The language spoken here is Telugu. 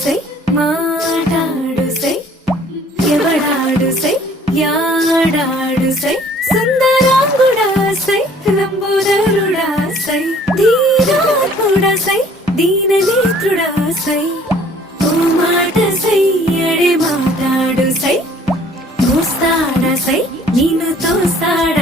సై మాటాడు సై ఎవడాడు సై యాడాడు సై సుందరాంగుడా సై లంబోదరుడా సై ధీరాత్ముడా సై దీననేత్రుడా సై ఓ మాట సై అడే మాటాడు సై మోస్తాడా సై నిన్ను తోస్తాడా